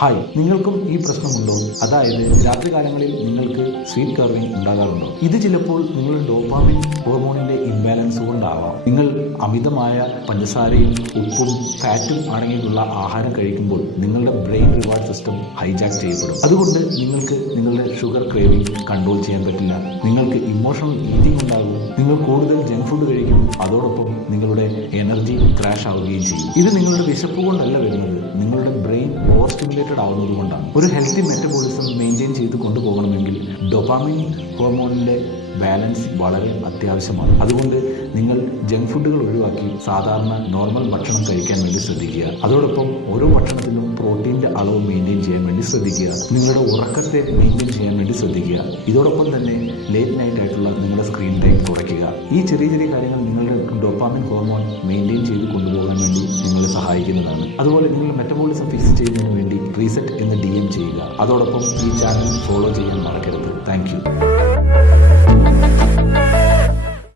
Hi, നിങ്ങൾക്കും ഈ പ്രശ്നമുണ്ടോ? അതായത് രാത്രികാലങ്ങളിൽ നിങ്ങൾക്ക് സ്വീറ്റ് കർവിംഗ് ഉണ്ടാകാറുണ്ടോ? ഇത് ചിലപ്പോൾ നിങ്ങളുടെ ഡോപാമിൻ ഹോർമോണിന്റെ ഇംബാലൻസ് കൊണ്ടാവാം. നിങ്ങൾ അമിതമായ പഞ്ചസാരയും ഉപ്പും ഫാറ്റും അടങ്ങിയിട്ടുള്ള ആഹാരം കഴിക്കുമ്പോൾ നിങ്ങളുടെ ബ്രെയിൻ റിവാർഡ് സിസ്റ്റം ഹൈജാക്ക് ചെയ്യപ്പെടും. അതുകൊണ്ട് നിങ്ങൾക്ക് നിങ്ങളുടെ ഷുഗർ ക്രേവിംഗ് കൺട്രോൾ ചെയ്യാൻ പറ്റില്ല. നിങ്ങൾക്ക് ഇമോഷണൽ ഈറ്റിംഗ് ഉണ്ടാകും. നിങ്ങൾ കൂടുതൽ ജങ്ക് ഫുഡ് കഴിക്കും. അതോടൊപ്പം നിങ്ങളുടെ എനർജി ക്രാഷ് ആവുകയും ചെയ്യും. ഇത് നിങ്ങളുടെ വിശപ്പ് കൊണ്ടല്ല വരുന്നത്, നിങ്ങളുടെ ബ്രെയിൻ ഓവർ സ്റ്റിമുലേറ്റഡ് ആവുന്നത് കൊണ്ടാണ്. ഒരു ഹെൽത്തി മെറ്റബോളിസം മെയിൻറ്റെയിൻ ചെയ്ത് കൊണ്ടുപോകണമെങ്കിൽ ഡോപാമിൻ ഹോർമോണിന്റെ ബാലൻസ് വളരെ അത്യാവശ്യമാണ്. അതുകൊണ്ട് നിങ്ങൾ ജങ്ക് ഫുഡുകൾ ഒഴിവാക്കി സാധാരണ നോർമൽ ഭക്ഷണം കഴിക്കാൻ വേണ്ടി ശ്രദ്ധിക്കുക. അതോടൊപ്പം ഓരോ ഭക്ഷണത്തിലും പ്രോട്ടീൻ്റെ അളവ് മെയിൻറ്റെയിൻ ചെയ്യാൻ വേണ്ടി ശ്രദ്ധിക്കുക. നിങ്ങളുടെ ഉറക്കത്തെ മെയിൻറ്റെയിൻ ചെയ്യാൻ വേണ്ടി ശ്രദ്ധിക്കുക. ഇതോടൊപ്പം തന്നെ ലേറ്റ് നൈറ്റ് ആയിട്ടുള്ള നിങ്ങളുടെ സ്ക്രീൻ ടൈം കുറയ്ക്കുക. ഈ ചെറിയ ചെറിയ കാര്യങ്ങൾ നിങ്ങളുടെ ഡോപാമിൻ ഹോർമോൺ മെയിൻറ്റെയിൻ ചെയ്ത് കൊണ്ടുപോകാൻ വേണ്ടി നിങ്ങളെ സഹായിക്കുന്നതാണ്. അതുപോലെ നിങ്ങളുടെ മെറ്റബോളിസം ഫിക്സ് ചെയ്യുന്നതിന് വേണ്ടി റീസെറ്റ് എന്ന് DM ചെയ്യുക. അതോടൊപ്പം ഈ ചാനൽ ഫോളോ ചെയ്യാൻ മറക്കരുത്. Thank you.